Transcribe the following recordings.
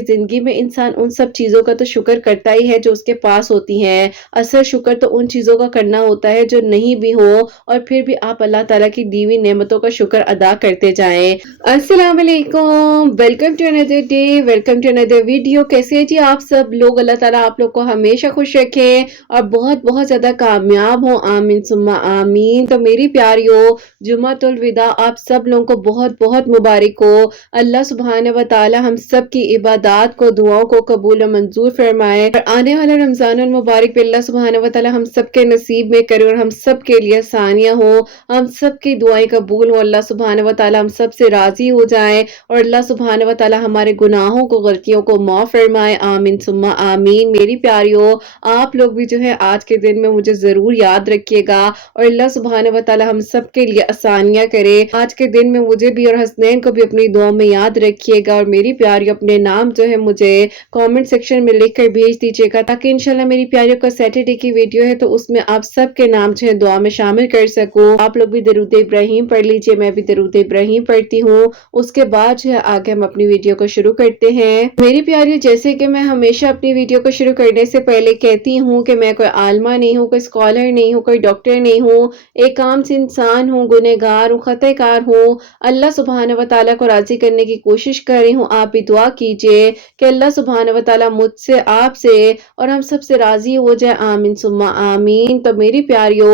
زندگی میں انسان ان سب چیزوں کا تو شکر کرتا ہی ہے جو اس کے پاس ہوتی ہیں، اصل شکر تو ان چیزوں کا کرنا ہوتا ہے جو نہیں بھی ہو، اور پھر بھی آپ اللہ تعالیٰ کی دی ہوئی نعمتوں کا شکر ادا کرتے جائیں۔ السلام علیکم، ویلکم ٹو اندر ڈے، ویلکم ٹو اندر ویڈیو۔ کیسے ہیں جی آپ سب لوگ؟ اللہ تعالیٰ آپ لوگ کو ہمیشہ خوش رکھے اور بہت بہت زیادہ کامیاب ہوں، آمین ثم آمین۔ تو میری پیاریو، جمعۃ الوداع آپ سب لوگوں کو بہت بہت مبارک ہو۔ اللہ سبحانہ و تعالی ہم سب کی عبادات کو، دعاؤں کو قبول و منظور فرمائے، اور آنے والا رمضان المبارک بھی اللہ سبحانہ و تعالی ہم سب کے نصیب میں کرے اور ہم سب کے لیے آسانیاں ہو، ہم سب کی دعائیں قبول ہو، اللہ سبحانہ و تعالی ہم سب سے راضی ہو جائے، اور اللہ سبحانہ و تعالی ہمارے گناہوں کو، غلطیوں کو معاف فرمائے، آمین ثم آمین۔ میری پیاریو، آپ لوگ بھی جو ہے آج کے دن میں مجھے ضرور یاد رکھیے گا، اور اللہ سبحانہ و تعالی ہم سب کے لیے آسانیاں کرے۔ آج کے دن میں مجھے بھی اور حسنین کو بھی اپنی دعاؤں میں یاد رکھیے گا، اور میری پیاری اپنے نام جو ہے مجھے کامنٹ سیکشن میں لکھ کر بھیج دیجیے گا، تاکہ انشاءاللہ میری پیاریوں کا سیٹرڈے کی ویڈیو ہے تو اس میں آپ سب کے نام جو ہے دعا میں شامل کر سکوں۔ آپ لوگ بھی درود ابراہیم پڑھ لیجیے، میں بھی درود ابراہیم پڑھتی ہوں، اس کے بعد جو ہے آگے ہم اپنی ویڈیو کو شروع کرتے ہیں۔ میری پیاریوں، جیسے کہ میں ہمیشہ اپنی ویڈیو کو شروع کرنے سے پہلے کہتی ہوں کہ میں کوئی عالمہ نہیں ہوں، کوئی اسکالر نہیں ہوں، کوئی ڈاکٹر نہیں ہوں، ایک عام سی انسان ہوں، گنہگار ہوں، خطا کار ہوں۔ اللہ سبحانہ و تعالیٰ کو راضی کرنے کی کوشش کر رہی ہوں۔ آپ بھی دعا کیجئے کہ اللہ سبحانہ و تعالیٰ مجھ سے، آپ سے اور ہم سب سے راضی ہو جائے، آمین ثم آمین۔ تو میری پیاریو،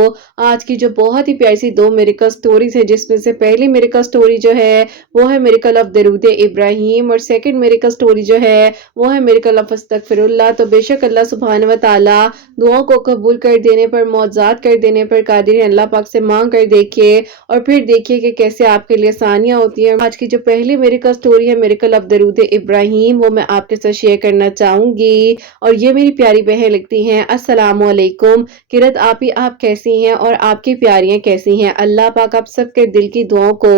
آج کی جو بہت ہی پیاری سی 2 میریکل سٹوریز ہے، جس میں سے پہلی میریکل سٹوری جو ہے وہ ہے میریکل آف درود ابراہیم، اور سیکنڈ میریکل سٹوری جو ہے وہ ہے میریکل آف استغفر اللہ۔ تو بے شک اللہ سبحانہ و تعالیٰ دعاؤں کو قبول کر دینے پر، معجزات کر دینے پر قادر ہے۔ اللہ پاک سے مانگ کر دیکھیے اور پھر دیکھیے کہ کیسے آپ کے لیے آسانیاں ہوتی ہیں۔ آج کی جو پہلی میریکل سٹوری ہے میریکل آف درود ابراہیم، وہ میں آپ کے ساتھ شیئر کرنا چاہوں گی، اور یہ میری پیاری بہن لکھتی ہیں، السلام علیکم قرت آپی، آپ کیسی ہیں اور آپ کی پیاریاں کیسی ہیں؟ اللہ پاک آپ سب کے دل کی دعاؤں کو،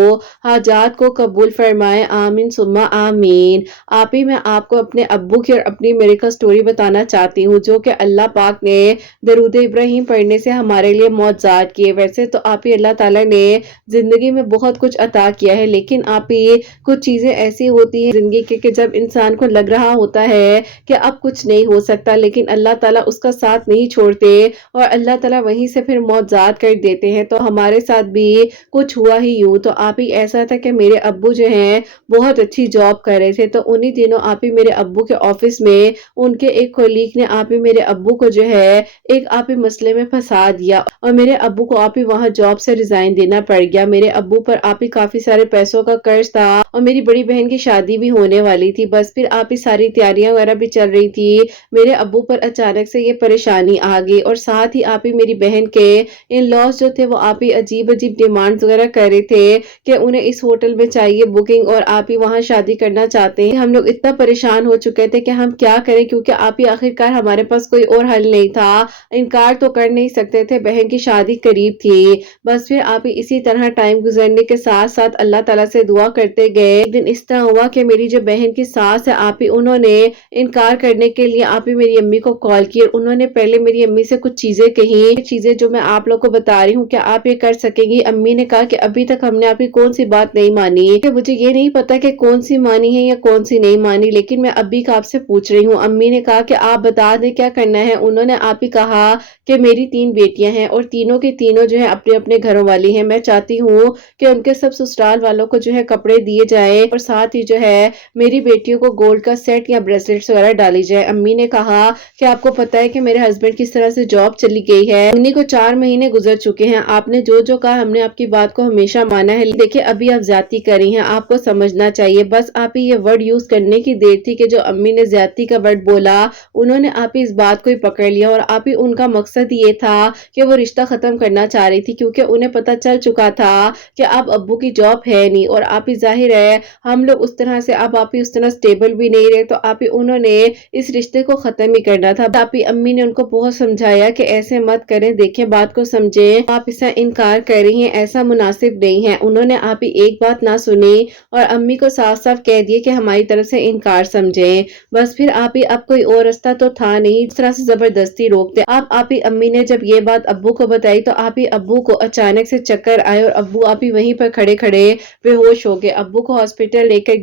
حاجات کو قبول فرمائے، آمین ثم آمین۔ آپی، میں آپ کو اپنے ابو کی اور اپنی میریکل سٹوری بتانا چاہتی ہوں، جو کہ اللہ پاک نے درود ابراہیم پڑھنے سے ہمارے لیے معجزات کیے۔ ویسے تو آپی اللہ تعالیٰ نے زندگی میں بہت کچھ عطا کیا ہے، لیکن آپی کچھ چیزیں ایسی ہوتی ہیں زندگی کے کہ جب انسان کو لگ رہا ہوتا ہے کہ اب کچھ نہیں ہو سکتا، لیکن اللہ تعالیٰ اس کا ساتھ نہیں چھوڑتے، اور اللہ تعالیٰ وہیں سے پھر معجزات کر دیتے ہیں۔ تو ہمارے ساتھ بھی کچھ ہوا ہی یوں۔ تو آپی ایسا تھا کہ میرے ابو جو ہیں بہت اچھی جاب کر رہے تھے، تو انہی دنوں آپی میرے ابو کے آفس میں ان کے ایک کولیگ نے آپی میرے ابو کو جو ہے ایک آپی مسئلے میں پھنسا دیا، اور میرے ابو کو آپی وہاں جاب سے ریزائن دینا پڑ گیا۔ میرے ابو پر آپی کافی سارے پیسوں کا قرض تھا، اور میری بڑی بہن کی شادی بھی ہونے والی تھی۔ بس پھر آپی ساری تیاریاں وغیرہ بھی چل رہی تھی، میرے ابو پر اچانک سے یہ پریشانی آ گئی، اور ساتھ ہی آپی میری بہن کے ان لاس جو تھے وہ آپی عجیب عجیب ڈیمانڈز وغیرہ کر رہے تھے کہ انہیں اس ہوٹل میں چاہیے بکنگ، اور آپی وہاں شادی کرنا چاہتے ہیں۔ ہم لوگ اتنا پریشان ہو چکے تھے کہ ہم کیا کریں، کیونکہ آپی آخرکار ہمارے پاس کوئی اور حل نہیں تھا، انکار تو کر نہیں سکتے تھے، بہن کی شادی قریب تھی۔ بس پھر آپی اسی طرح ٹائم گزرنے کے ساتھ ساتھ اللہ تعالیٰ سے دعا کرتے گئے۔ ایک دن اس طرح ہوا کہ میری جو بہن کی ساس ہے آپی، انہوں نے انکار کرنے کے لیے آپی میری امی کو کال کی، اور انہوں نے پہلے میری امی سے کچھ چیزیں کہیں، چیزیں جو میں آپ لوگ کو بتا رہی ہوں کہ آپ یہ کر سکیں گی۔ امی نے کہا کہ ابھی تک ہم نے آپ کی کون سی بات نہیں مانی، کہ مجھے یہ نہیں پتا کہ کون سی مانی ہے یا کون سی نہیں مانی، لیکن میں ابھی کا آپ سے پوچھ رہی ہوں۔ امی نے کہا کہ آپ بتا دیں کیا کرنا ہے۔ انہوں نے آپ ہی کہا کہ میری 3 بیٹیاں ہیں، اور تینوں کی تینوں جو ہے اپنے اپنے گھروں والی ہیں، میں چاہتی ہوں کہ ان کے سب سسرال والوں کو جو ہے کپڑے دیے جائیں، اور ساتھ ہی جو ہے میری بیٹیوں کو گولڈ کا سیٹ یا بریسلیٹس وغیرہ ڈالی جائے۔ امی نے کہا کہ آپ کو پتا ہے کہ میرے ہسبینڈ کس طرح سے جاب چلی گئی ہے، انہیں کو 4 مہینے گزر چکے ہیں، آپ نے جو جو کہا ہم نے آپ کی بات کو ہمیشہ مانا ہے، دیکھیں ابھی آپ زیادتی کر رہی ہیں، آپ کو سمجھنا چاہیے۔ بس آپ ہی یہ ورڈ یوز کرنے کی دیر تھی کہ جو امی نے زیادتی کا ورڈ بولا، انہوں نے آپ ہی اس بات کو ہی پکڑ لیا، اور آپ ہی ان کا مقصد یہ تھا کہ وہ رشتہ ختم کرنا چاہ رہی تھی، کیونکہ انہیں پتا چل چکا تھا کہ اب ابو کی جاب ہے نہیں، اور آپ ہی ظاہر ہے ہم لوگ اس طرح سے اب آپ ہی اس طرح سٹیبل بھی نہیں رہے، تو آپ ہی انہوں نے اس رشتے کو ختم ہی کرنا تھا۔ آپ ہی امی نے ان کو بہت سمجھایا کہ ایسے مت کریں، دیکھیں بات کو سمجھیں، آپ اس سے انکار کر رہی ہیں، ایسا مناسب نہیں ہے۔ انہوں نے آپ ہی ایک بات نہ سنی، اور امی کو صاف صاف کہہ دیے کہ ہماری طرف سے انکار سمجھیں۔ بس پھر آپ ہی اب کوئی اور رستہ تو تھا نہیں، اس طرح سے زبردستی روکتے۔ آپ ہی امی نے جب یہ بات ابو کو بتائی، تو آپ ہی ابو کو اچانک سے چکر آئے، اور ابو آپ ہی وہیں پر کھڑے کھڑے بے ہوش ہو گئے۔ ابو کو ہاسپٹل لے کر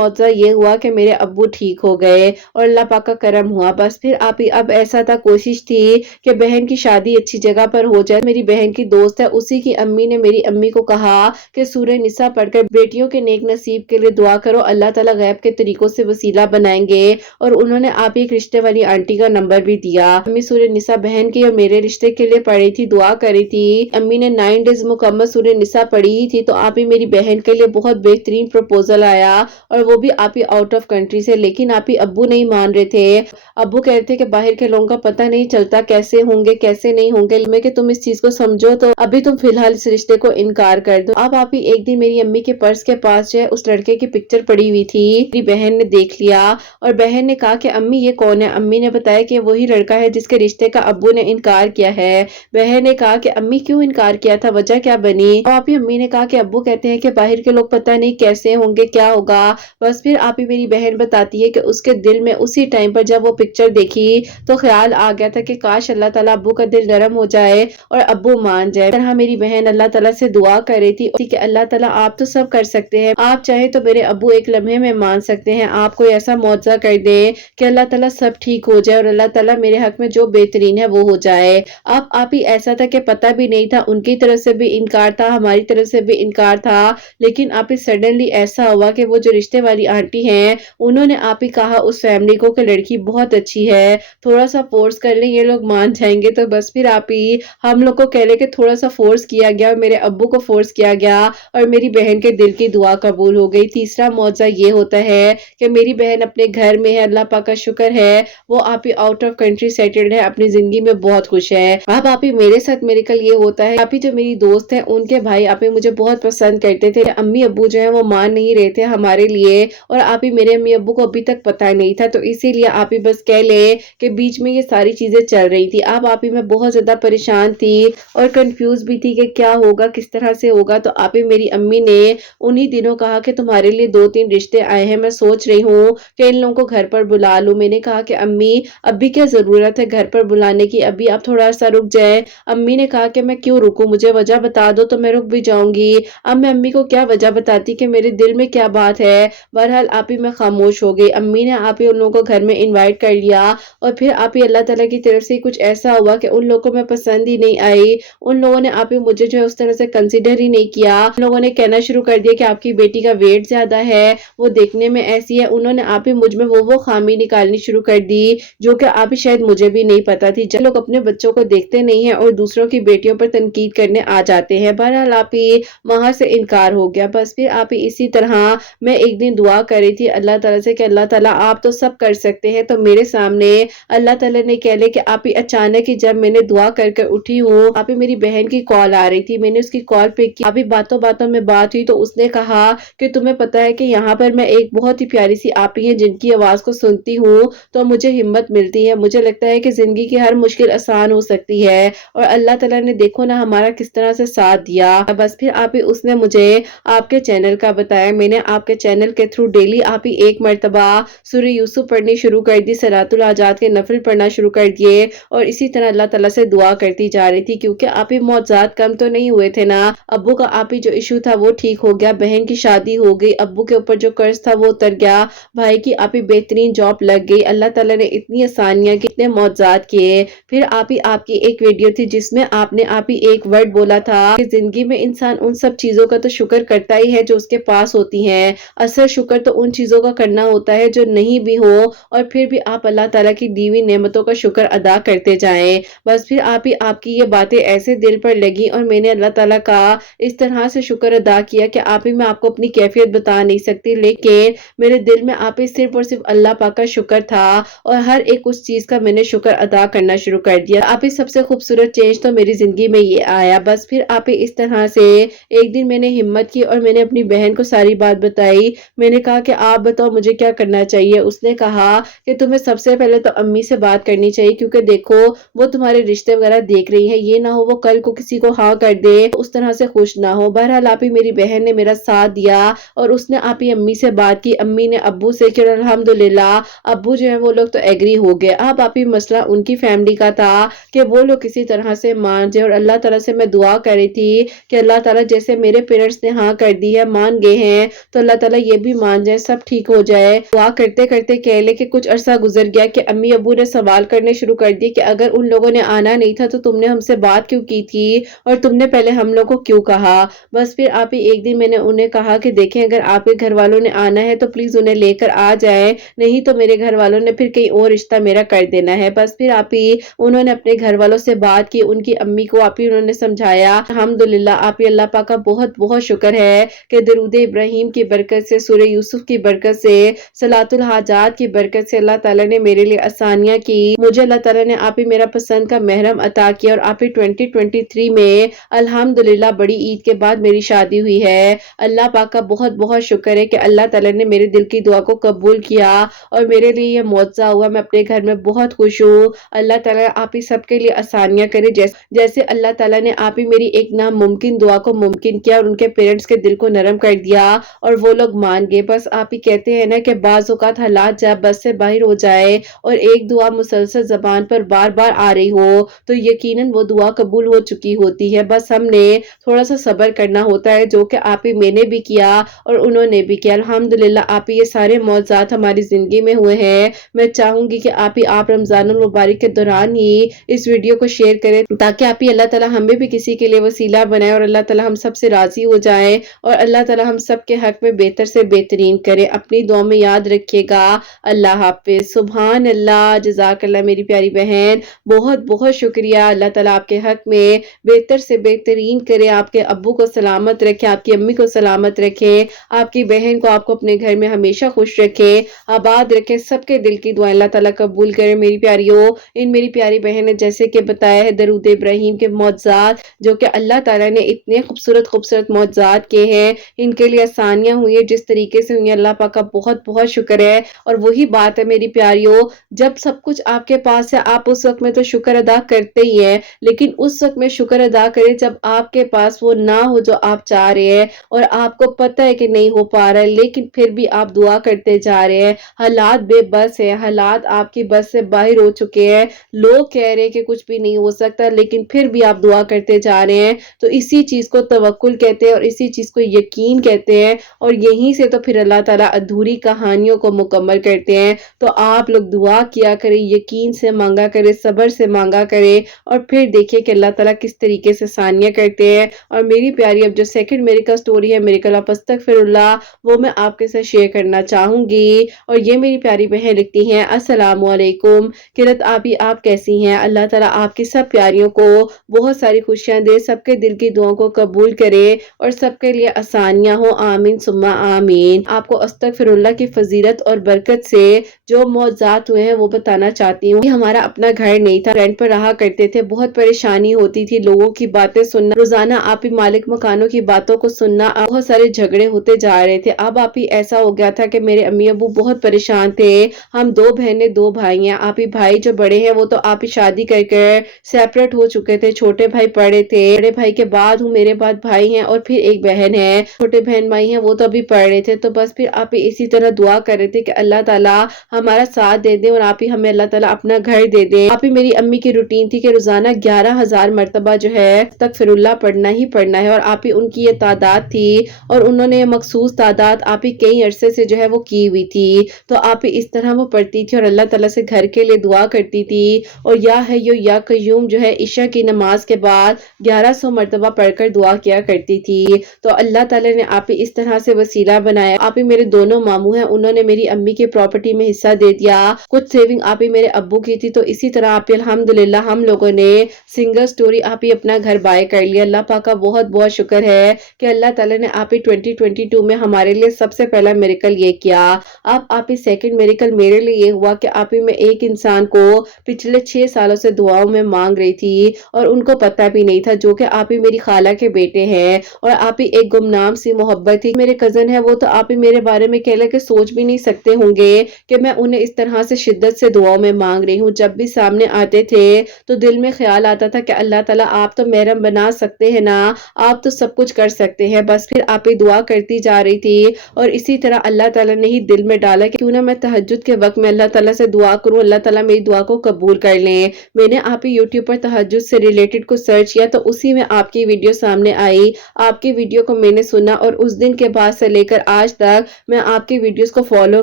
معجزہ یہ ہوا کہ میرے ابو ٹھیک ہو گئے اور اللہ پاک کا کرم ہوا۔ بس پھر آپ ہی اب ایسا تھا، کوشش تھی کہ بہن کی شادی اچھی جگہ پر ہو جائے۔ میری بہن کی دوست ہے، اسی کی امی نے میری امی کو کہا کہ سورہ نساء پڑھ کر بیٹیوں کے نیک نصیب کے لیے دعا کرو، اللہ تعالیٰ غیب کے طریقوں سے وسیلہ بنائیں گے۔ اور انہوں نے آپ ایک رشتے والی آنٹی کا نمبر بھی دیا۔ امی سورہ نساء بہن کی اور میرے رشتے کے لیے پڑھی تھی، دعا کری تھی۔ امی نے 9 ڈیز مکمل سورہ نساء پڑھی ہی تھی، تو آپ ہی میری بہن کے لیے بہت بہترین پروپوزل آیا، اور وہ بھی آپ ہی آؤٹ آف کنٹری سے۔ لیکن آپ ہی ابو نہیں مان رہے تھے۔ ابو کہہ رہے تھے کہ باہر کے لوگوں کا پتہ نہیں چلتا کیسے ہوں گے کیسے نہیں ہوں گے، میں کہ تم اس چیز کو سمجھو، تو ابھی تم فی الحال اس رشتے کو انکار کر دو۔ اب آپ ہی ایک دن میری امی کے پرس کے پاس جو ہے اس لڑکے کی پکچر پڑی ہوئی تھی، میری بہن نے دیکھ لیا اور بہن نے کہا کہ امی یہ کون ہے؟ امی نے بتایا کہ وہی لڑکا ہے جس کے رشتے کا ابو نے انکار کیا ہے۔ بہن نے کہا کہ امی کیوں انکار کیا تھا، وجہ کیا بنی؟ اور آپ ہی امی نے کہا کہ ابو کہتے ہیں کہ باہر کے لوگ پتہ نہیں کیسے ہوں گے کیا ہوگا۔ بس پھر آپ ہی میری بہن بتاتی ہے کہ اس کے دل میں اسی ٹائم پر جب وہ پکچر دیکھی تو خیال آ گیا تھا کہ کاش اللہ تعالیٰ ابو کا دل نرم ہو جائے اور ابو مان جائے۔ طرح میری بہن اللہ تعالیٰ سے دعا کر رہی تھی کہ اللہ تعالیٰ آپ تو سب کر سکتے ہیں، آپ چاہے تو میرے ابو ایک لمحے میں مان سکتے ہیں، آپ کوئی ایسا معجزہ کر دے کہ اللہ تعالیٰ سب ٹھیک ہو جائے اور اللہ تعالیٰ میرے حق میں جو بہترین ہے وہ ہو جائے۔ اب آپ ہی ایسا تھا کہ پتہ بھی نہیں تھا، ان کی طرف سے بھی انکار تھا، ہماری طرف سے بھی انکار تھا، لیکن آپ ہی سڈنلی ایسا ہوا کہ وہ جو رشتے والی آنٹی ہیں انہوں نے آپ ہی کہا اس فیملی کو کہ لڑکی بہت اچھی ہے، تھوڑا سا فورس کر لیں یہ لوگ مان جائیں گے۔ تو بس پھر آپ ہی ہم لوگ کو کہہ لے کہ تھوڑا سا فورس کیا گیا اور میرے ابو کو فورس کیا گیا اور میری بہن کے دل کی دعا قبول ہو گئی۔ تیسرا معجزہ یہ ہوتا ہے کہ میری بہن اپنے گھر میں ہے، اللہ پاک کا شکر ہے، وہ آپ ہی آؤٹ آف کنٹری سیٹلڈ ہے، اپنی زندگی میں بہت خوش ہے۔ اب آپ ہی میرے ساتھ میریکل یہ ہوتا ہے، آپ ہی جو میری دوست ہیں ان کے بھائی آپ ہی مجھے بہت پسند کرتے تھے، امی ابو جو ہیں وہ مان نہیں رہے تھے ہمارے لیے، اور آپ ہی میرے امی ابو کو ابھی تک پتہ نہیں تھا، تو اسی لیے آپ ہی بس کہہ لے کہ بیچ میں یہ ساری چیزیں چل رہی تھی۔ اب آپ ہی میں بہت زیادہ پریشان تھی اور کنفیوز بھی تھی کہ کیا ہوگا کس طرح سے ہوگا۔ تو آپ ہی میری امی نے انہی دنوں کہا کہ تمہارے لیے 2-3 رشتے آئے ہیں، میں سوچ رہی ہوں کہ ان لوگوں کو گھر پر بلا لوں۔ میں نے کہا کہ امی ابھی کیا ضرورت ہے گھر پر بلانے کی، ابھی آپ تھوڑا سا رک جائے۔ امی نے کہا کہ میں کیوں رکوں، مجھے وجہ بتا دو تو میں رک بھی جاؤں گی۔ اب میں امی کو کیا وجہ بتاتی کہ میرے دل میں کیا بات ہے۔ بہرحال آپ ہی میں خاموش ہو گئی۔ امی نے آپ ہی ان لوگوں کو گھر میں انوائٹ کر لیا، اور پھر آپ ہی اللہ تعالیٰ کی طرف سے کچھ ایسا ہوا کہ ان لوگوں کو میں پسند ہی نہیں آئی۔ ان لوگوں نے آپ ہی مجھے جو ہے اس طرح سے کنسیڈر ہی نہیں کیا۔ ان لوگوں نے کہنا شروع کر دیا کہ آپ کی بیٹی کا ویٹ زیادہ ہے، وہ دیکھنے میں ایسی ہے۔ انہوں نے آپ ہی مجھ میں وہ خامی نکالنی شروع کر دی جو کہ آپ ہی شاید مجھے بھی نہیں پتا تھی۔ جب لوگ اپنے بچوں کو دیکھتے نہیں ہیں اور دوسروں کی بیٹیوں پر تنقید کرنے آ جاتے ہیں۔ بہرحال آپ ہی وہاں سے انکار ہو گیا۔ بس پھر آپ ہی اسی طرح میں ایک دن دعا کر رہی تھی اللہ تعالیٰ سے کہ اللہ تعالیٰ آپ تو سب کر سکتے ہیں، تو میرے سامنے اللہ تعالیٰ نے کہہ لے کہ آپ ہی اچانک ہی جب میں نے دعا کر کر اٹھی ہوں، آپ ہی میری بہن کی کال آ رہی تھی، میں نے اس کی کال پک کی۔ آپ ہی باتوں باتوں میں بات ہوئی تو اس نے کہا کہ تمہیں پتا ہے کہ یہاں پر میں ایک بہت ہی پیاری سی آپ ہی ہیں جن کی آواز کو سنتی ہوں تو مجھے ہمت ملتی ہے، مجھے لگتا ہے کہ زندگی کی ہر مشکل آسان ہو سکتی ہے، اور اللہ تعالیٰ نے دیکھو نا ہمارا کس طرح سے ساتھ دیا۔ بس پھر آپ ہی اس نے مجھے آپ کے چینل کا بتایا، میں نے آپ کے چینل کے تھرو ڈیلی آپ ہی ایک مرتبہ سورہ یوسف پڑھنی شروع کر دی، صلاۃ الحاجات کے نفل پڑھنا شروع کر دیے، اور اسی طرح اللہ تعالیٰ سے دعا کرتی جا رہی تھی، کیونکہ آپ ہی معجزات کم تو نہیں ہوئے تھے نا۔ ابو کا آپ ہی جو ایشو تھا وہ ٹھیک ہو گیا، بہن کی شادی ہو گئی، ابو کے اوپر جو قرض تھا وہ اتر گیا، بھائی کی آپ ہی بہترین جاب لگ گئی، اللہ تعالیٰ نے اتنی آسانیاں کی، اتنے معجزات کیے۔ پھر آپ کی ایک ویڈیو تھی جس میں آپ نے ایک ورڈ بولا تھا کہ زندگی میں انسان ان سب چیزوں کا تو شکر کرتا ہی ہے جو اس کے پاس ہوتی ہیں، اصل شکر تو ان چیزوں کا کرنا ہوتا ہے جو نہیں بھی ہو، اور پھر بھی آپ اللہ تعالیٰ کی دی ہوئی نعمتوں کا شکر ادا کرتے جائیں۔ بس پھر آپ کی یہ باتیں ایسے دل پر لگی، اور میں نے اللہ تعالیٰ کا اس طرح سے شکر ادا کیا کہ میں آپ کو اپنی کیفیت بتا نہیں سکتی، لیکن میرے دل میں آپ ہی صرف اور صرف اللہ پاک کا شکر تھا، اور ہر ایک اس چیز کا میں نے شکر ادا کرنا شروع کر دیا۔ آپ ہی سب سے خوبصورت چینج تو میری زندگی میں یہ آیا۔ بس پھر آپ ہی اس طرح سے ایک دن میں نے ہمت کی اور میں نے اپنی بہن کو ساری بات بتائی۔ میں نے کہا کہ آپ بتاؤ مجھے کیا کرنا چاہیے۔ اس نے کہا کہ تمہیں سب سے پہلے تو امی سے بات کرنی چاہیے، کیونکہ دیکھو وہ تمہارے رشتے وغیرہ دیکھ رہی ہیں، یہ نہ ہو وہ کل کو کسی کو ہاں کر دے، اس طرح سے خوش نہ ہو۔ بہرحال آپ ہی میری بہن نے میرا ساتھ دیا اور اس نے آپ ہی امی سے بات کی، امی نے ابو سے کہ الحمدللہ ابو جو ہے وہ لوگ تو ایگری ہو گئے۔ اب آپ ہی مسئلہ ان کی فیملی کا تھا کہ وہ لوگ کسی طرح سے مان جائے، اور اللہ تعالیٰ سے میں دعا کر رہی تھی کہ اللہ تعالیٰ جیسے میرے پیرنٹس نے ہاں کر دی ہے، مان گئے ہیں، تو اللہ تعالیٰ یہ بھی مان جائے, سب ٹھیک ہو جائے. دعا کرتے کرتے کہہ لے کہ کچھ عرصہ گزر گیا کہ امی ابو نے سوال کرنے شروع کر دیے کہ اگر ان لوگوں نے آنا نہیں تھا تو تم نے ہم سے بات کیوں کی تھی اور تم نے پہلے ہم لوگ کو کیوں کہا. بس پھر آپ ہی ایک دن میں نے انہیں کہا کہ دیکھیں اگر آپ کے گھر والوں نے آنا ہے تو پلیز انہیں لے کر آ جائیں, نہیں تو میرے گھر والوں نے پھر کہیں اور رشتہ میرا کر دینا ہے. بس پھر آپ ہی انہوں نے اپنے گھر والوں سے بات کی, ان کی امی کو آپ ہی انہوں نے سمجھایا. الحمدللہ آپ ہی اللہ پاک کا بہت بہت شکر ہے کہ درود ابراہیم کی برکت سے, سورہ یوسف کی برکت سے, صلاۃ الحاجات کی برکت سے اللہ تعالیٰ نے میرے لیے آسانیاں کی. مجھے اللہ تعالیٰ نے آپ ہی میرا پسند کا محرم عطا کیا اور آپ ہی 2023 میں الحمدللہ بڑی عید کے بعد میری شادی ہوئی ہے. اللہ پاک کا بہت بہت شکر ہے کہ اللہ تعالیٰ نے میرے دل کی دعا کو قبول کیا اور میرے لیے یہ معجزہ ہوا. میں اپنے گھر میں بہت خوش ہوں. اللہ تعالیٰ آپ ہی سب کے لیے آسانیاں کرے, جیسے اللہ تعالیٰ نے آپ ہی میری ایک ناممکن دعا کو ممکن کیا اور ان کے پیرنٹس کے دل کو نرم کر دیا اور وہ لوگ مان گئے. بس آپ ہی کہتے ہیں نا کہ بعض اوقات حالات جب بس سے باہر ہو جائے اور ایک دعا مسلسل زبان پر بار بار آ رہی ہو تو یقیناً وہ دعا قبول ہو چکی ہوتی ہے. بس ہم نے تھوڑا سا صبر کرنا ہوتا ہے, جو کہ آپ ہی میں نے بھی کیا اور انہوں نے بھی کیا. الحمدللہ آپ ہی یہ سارے معجزات ہماری زندگی میں ہوئے ہیں. میں چاہوں گی کہ آپ رمضان المبارک کے دوران ہی اس ویڈیو کو شیئر کریں تاکہ آپ ہی اللہ تعالیٰ ہمیں بھی کسی کے لیے وسیلہ بنائے اور اللہ تعالیٰ ہم سب سے راضی ہو جائے اور اللہ تعالیٰ ہم سب کے حق میں بہتر سے بہترین کرے. اپنی دعا میں یاد رکھیے گا. اللہ حافظ. سبحان اللہ. جزاک اللہ میری پیاری بہن, بہت بہت شکریہ. اللہ تعالیٰ آپ کے حق میں بہتر سے بہترین کرے, آپ کے ابو کو سلامت رکھے, آپ کی امی کو سلامت رکھے, آپ کی بہن کو آپ کو اپنے گھر میں ہمیشہ خوش رکھے, آباد رکھے. سب کے دل کی دعائیں اللہ تعالیٰ قبول کرے. میری پیاریوں, ان میری پیاری بہن نے جیسے کہ بتایا ہے درود ابراہیم کے معجزات, جو کہ اللہ تعالیٰ نے اتنے خوبصورت خوبصورت معجزات کیے ہیں, ان کے لیے آسانیاں ہوئی ہیں جس طریقے سے ہوئی ہیں. اللہ پاک کا بہت بہت شکر ہے. اور وہی بات ہے میری پیاریوں, جب سب کچھ آپ کے پاس ہے آپ اس وقت میں تو شکر ادا کرتے ہی ہیں, لیکن اس وقت میں شکر ادا کریں جب آپ کے پاس وہ نہ ہو جو آپ چاہ رہے ہیں اور آپ کو پتہ ہے کہ نہیں ہو پا رہا ہے, لیکن پھر بھی آپ دعا کرتے جا رہے ہیں. حالات بے بس ہیں, حالات آپ کی بس سے باہر ہو چکے ہیں, لوگ کہہ رہے ہیں کہ کچھ بھی نہیں ہو سکتا, لیکن پھر بھی آپ دعا کرتے جا رہے ہیں. تو اسی چیز کو توکل کہتے ہیں اور اسی چیز کو یقین کہتے ہیں, اور یہیں سے تو پھر اللہ تعالیٰ ادھوری کہانیوں کو مکمل کرتے ہیں. تو آپ لوگ دعا کیا کریں, یقین سے مانگا کریں, صبر سے مانگا کریں, اور پھر دیکھیں کہ اللہ تعالیٰ کس طریقے سے ثانیہ کرتے ہیں. اور میری پیاری اب جو سیکنڈ میریکل سٹوری ہے, میریکل آف استغفر اللہ, وہ میں آپ کے ساتھ شیئر کرنا چاہوں گی. اور یہ میری پیاری بہن لکھتی ہیں, السلام علیکم قرت آپی, آپ کیسی ہیں؟ اللہ تعالیٰ آپ کی سب پیاریوں کو بہت ساری خوشیاں دے, سب کے دل کی دعاؤں کو قبول کرے اور سب کے لیے آسانیاں ہو. آمین ثم آمین. آپ کو استغفر اللہ کی فضیلت اور برکت سے جو معجزات ہوئے ہیں وہ بتانا چاہتی ہوں. ہمارا اپنا گھر نہیں تھا, رینٹ پر رہا کرتے تھے, بہت پریشانی ہوتی تھی, لوگوں کی باتیں سننا, روزانہ آپ ہی مالک مکانوں کی باتوں کو سننا, بہت سارے جھگڑے ہوتے جا رہے تھے. اب آپ ہی ایسا ہو گیا تھا کہ میرے امی ابو بہت پریشان تھے. ہم 2 بہنیں 2 بھائی ہیں. آپ ہی بھائی جو بڑے ہیں وہ تو آپ ہی شادی کر کے سیپریٹ ہو چکے تھے, چھوٹے بھائی پڑھے تھے, بڑے بھائی کے بعد ہوں میرے بعد بھائی ہیں, اور پھر ایک بہن ہے, چھوٹے بہن بھائی ہیں وہ تو ابھی پڑھ رہے تھے. تو بس پھر آپ ہی اسی طرح دعا کر رہے تھے کہ اللہ تعالیٰ ہمارا ساتھ دے دیں اور آپ ہی ہمیں اللہ تعالیٰ اپنا گھر دے دیں. آپ ہی میری امی کی روٹین تھی کہ روزانہ 11,000 مرتبہ جو ہے استغفر اللہ پڑھنا ہی پڑھنا ہے, اور آپ ہی ان کی یہ تعداد تھی اور انہوں نے مخصوص تعداد آپ ہی کئی عرصے سے جو ہے وہ کی ہوئی تھی. تو آپ ہی اس طرح وہ پڑھتی تھی اور اللہ تعالیٰ سے گھر کے لیے دعا کرتی تھی, اور یا حیو یا قیوم جو ہے عشاء کی نماز کے بعد 1100 مرتبہ پڑھ کر دعا کیا کرتی تھی. تو اللہ تعالیٰ نے آپ ہی اس طرح سے وسیلہ بنایا. آپ ہی میرے دونوں ماموں ہیں, انہوں نے میری امی کی پراپرٹی میں حصہ دے دیا, کچھ سیونگ آپ ہی میرے ابو کی تھی. تو اسی طرح آپ ہی الحمدللہ ہم لوگوں نے سنگل سٹوری آپ ہی اپنا گھر بائے کر لیا. اللہ پاک کا بہت بہت شکر ہے کہ اللہ تعالیٰ نے آپ ہی 2022 میں ہمارے لیے سب سے پہلا میریکل یہ کیا. اب آپ ہی سیکنڈ میریکل میرے لیے یہ ہوا کہ آپ ہی میں ایک انسان کو پچھلے 6 سالوں سے دعاؤں میں مانگ رہی تھی اور ان کو پتہ بھی نہیں تھا, جو کہ آپ ہی میری خالہ کے بیٹے ہیں, اور آپ ہی ایک گمنام سی محبت تھی. میرے کزن ہے وہ تو آپ ہی میرے بارے میں کہہ لے کہ سوچ بھی نہیں سکتے ہوں گے کہ میں انہیں اس طرح سے شدت سے دعاؤں میں مانگ رہی ہوں. جب بھی سامنے آتے تھے تو دل میں خیال آتا تھا کہ اللہ تعالیٰ آپ تو محرم بنا سکتے ہیں نا, آپ تو سب کچھ کر سکتے ہیں. بس پھر آپ ہی دعا کرتی جا رہی تھی, اور اسی طرح اللہ تعالیٰ نے ہی دل میں ڈالا کہ کیوں نہ میں تہجد کے وقت میں اللہ تعالیٰ سے دعا کروں, اللہ تعالیٰ میری دعا کو قبول کر لیں. میں نے آپ ہی یوٹیوب پر تہجد سے ریلیٹڈ کو سرچ کیا تو اسی میں آپ کی ویڈیو سامنے آئی. آپ کی ویڈیو کو میں نے سنا اور اس دن کے بعد سے لے کر آج تک میں آپ کی ویڈیوز کو فالو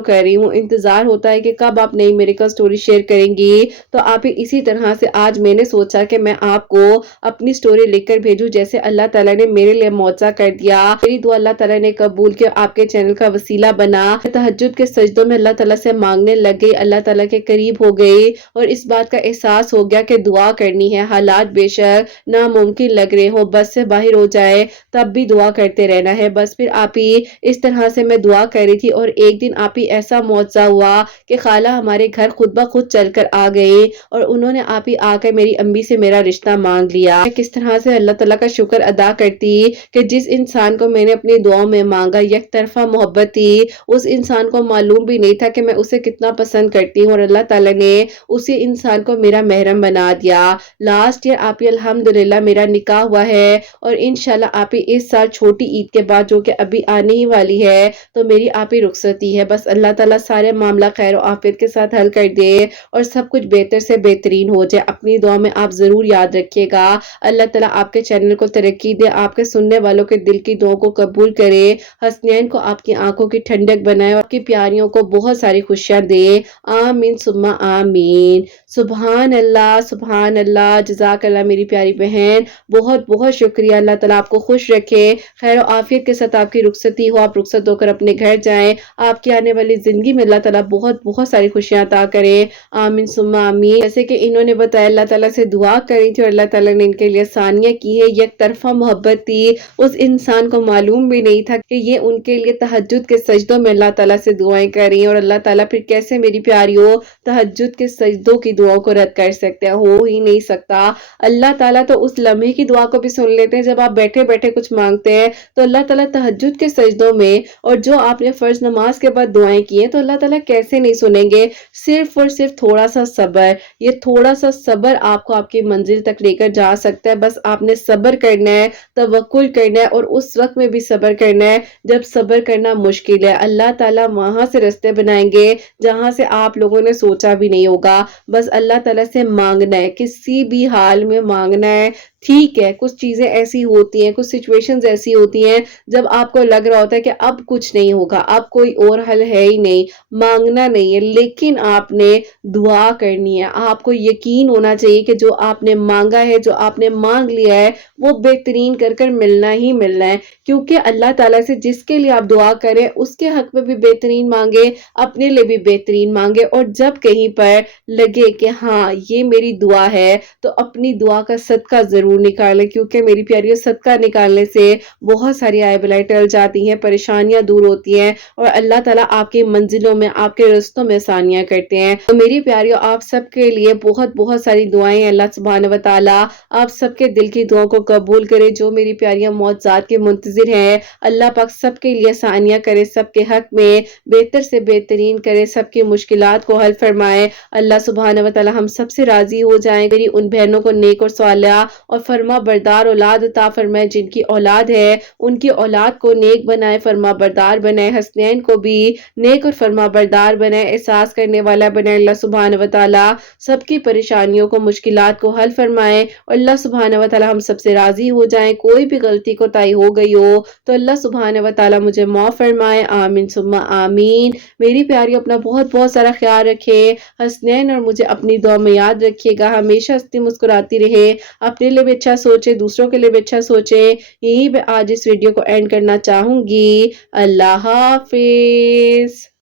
کر رہی ہوں، انتظار ہوتا ہے کہ کب آپ نئی میریکل سٹوری شیئر کریں گی، تو آپ اسی طرح سے آج میں نے سوچا کہ میں آپ کو اپنی سٹوری لکھ کر بھیجوں، جیسے اللہ تعالیٰ نے میرے لیے معجزہ کر دیا، میری دعا اللہ تعالیٰ نے قبول کیا، آپ کے چینل کا وسیلہ بنا، تہجد کے سجدوں میں اللہ تعالیٰ سے مانگنے لگ گئی، اللہ تعالیٰ کے قریب ہو گئی اور اس بات کا احساس ہو گیا کہ دعا کرنی ہے، حالات بے شک ناممکن لگ رہے ہو، بس سے باہر ہو جائے تب بھی دعا کرتے رہنا ہے۔ بس پھر آپ ہی اس طرح سے میں دعا کر رہی تھی اور ایک دن آپ ہی ایسا معجزہ ہوا کہ خالہ ہمارے گھر خود بخود چل کر آ گئی اور انہوں نے آپ ہی آ کر میری امی سے میرا رشتہ مانگ لیا۔ میں کس طرح سے اللہ تعالیٰ کا شکر ادا کرتی کہ جس انسان کو میں نے اپنی دعاؤں میں مانگا، یک طرفہ محبت تھی، اس انسان کو معلوم بھی نہیں تھا کہ میں اسے کتنا پسند کرتی ہوں اور اللہ تعالیٰ نے اسی انسان کو میرا محرم بنا دیا۔ لاسٹ ایئر آپ ہی الحمدللہ میرا نکاح ہوا ہے اور انشاءاللہ آپ ہی اس سال چھوٹی عید کے بعد جو کہ ابھی آنے ہی والی ہے تو میری آپ ہی رخصتی ہے۔ بس اللہ تعالیٰ سارے معاملہ خیر و عافیت کے ساتھ حل کر دے اور سب کچھ بہتر سے بہترین ہو جائے۔ اپنی دعا میں آپ ضرور یاد رکھیے گا۔ اللہ تعالیٰ آپ کے چینل کو ترقی دے، آپ کے سننے والوں کے دل کی دعاؤں کو قبول کرے، حسنین کو آپ کی آنکھوں کی ٹھنڈک بنائے اور آپ کی پیاریوں کو بہت ساری خوشیاں دے، آمین ثم آمین۔ سبحان اللہ، جزاک اللہ میری پیاری بہن، بہت بہت شکریہ۔ اللہ تعالیٰ آپ کو خوش رکھے، خیر و عافیت کے ساتھ آپ کی رخصتی ہو، آپ رخصت ہو کر اپنے گھر جائیں، آپ کی آنے والی زندگی میں اللہ تعالیٰ بہت بہت ساری خوشیاں عطا کرے، آمین ثم آمین۔ جیسے کہ انہوں نے بتایا اللہ تعالیٰ سے دعا کری تھی اور اللہ تعالیٰ نے ان کے لیے ثانیہ کی ہے، یک طرفہ محبت تھی، اس انسان کو معلوم بھی نہیں تھا کہ یہ ان کے لیے تہجد کے سجدوں میں اللہ تعالیٰ سے دعائیں کر رہی ہیں اور اللہ تعالیٰ پھر کیسے میری پیاریوں تہجد کے سجدوں کی دعاؤں کو رد کر سکتے ہیں، ہو ہی نہیں سکتا۔ اللہ تعالیٰ تو اس لمحے کی دعا کو بھی سن لیتے ہیں جب آپ بیٹھے بیٹھے کچھ مانگتے ہیں، تو اللہ تعالیٰ تہجد کے سجدوں میں اور جو آپ نے فرض نماز کے بعد دعائیں کی ہیں تو اللہ تعالیٰ کیسے نہیں سنیں گے۔ صرف اور صرف تھوڑا سا صبر، یہ تھوڑا سا صبر آپ کو آپ کی منزل تک لے کر جا سکتا ہے۔ بس آپ نے صبر کرنا ہے، توکل کرنا ہے اور اس وقت میں بھی صبر کرنا ہے جب صبر کرنا مشکل ہے۔ اللہ تعالیٰ وہاں سے رستے بنائیں گے جہاں سے آپ لوگوں نے سوچا بھی نہیں ہوگا۔ بس اللہ تعالیٰ سے مانگنا ہے، کسی بھی حال میں مانگنا ہے۔ ٹھیک ہے، کچھ چیزیں ایسی ہوتی ہیں، کچھ سچویشنز ایسی ہوتی ہیں جب آپ کو لگ رہا ہوتا ہے کہ اب کچھ نہیں ہوگا، اب کوئی اور حل ہے ہی نہیں، مانگنا نہیں ہے، لیکن آپ نے دعا کرنی ہے۔ آپ کو یقین ہونا چاہیے کہ جو آپ نے مانگا ہے، جو آپ نے مانگ لیا ہے، وہ بہترین کر کر ملنا ہی ملنا ہے، کیونکہ اللہ تعالیٰ سے جس کے لیے آپ دعا کریں اس کے حق میں بھی بہترین مانگے، اپنے لیے بھی بہترین مانگے، اور جب کہیں پر لگے کہ ہاں یہ میری دعا ہے تو اپنی دعا کا صدقہ ضرور نکالیں، کیونکہ میری پیاریوں صدقہ نکالنے سے بہت ساری آئے بلائیں ٹل جاتی ہیں، پریشانیاں دور ہوتی ہیں اور اللہ تعالیٰ آپ کی منزلوں میں، آپ کے رستوں میں آسانیاں کرتے ہیں۔ تو میری پیاریوں آپ سب کے لیے بہت بہت ساری دعائیں، اللہ سبحانہ و تعالیٰ آپ سب کے دل کی دعاؤں کو قبول کرے۔ جو میری پیاریاں معجزات کے منتظر ہیں، اللہ پاک سب کے لیے آسانیاں کرے، سب کے حق میں بہتر سے بہترین کرے، سب کی مشکلات کو حل فرمائے۔ اللہ سبحانہ و تعالیٰ ہم سب سے راضی ہو جائیں، میری ان بہنوں کو نیک اور صالحہ اور فرما بردار اولاد عطا فرمائے، جن کی اولاد ہے ان کی اولاد کو نیک بنائے، فرما بردار بنائے، حسنین کو بھی نیک اور فرما بردار بنائے، احساس کرنے والا بنائے۔ اللہ سبحانہ و تعالیٰ سب کی پریشانیوں کو، مشکلات کو حل فرمائے اور اللہ سبحانہ و تعالیٰ ہم سب سے راضی ہو جائیں۔ کوئی بھی غلطی کوتاہی ہو گئی ہو تو اللہ سبحانہ و تعالیٰ مجھے معاف فرمائے، آمین ثم آمین۔ میری پیاری اپنا بہت بہت سارا خیال رکھے، حسنین اور مجھے اپنی دعا میں یاد رکھیے گا، ہمیشہ ہنستی مسکراتی رہے، اپنے لیے بھی اچھا سوچے، دوسروں کے لیے بھی اچھا سوچے۔ یہی میں آج اس ویڈیو کو اینڈ کرنا چاہوں گی۔ اللہ حافظ۔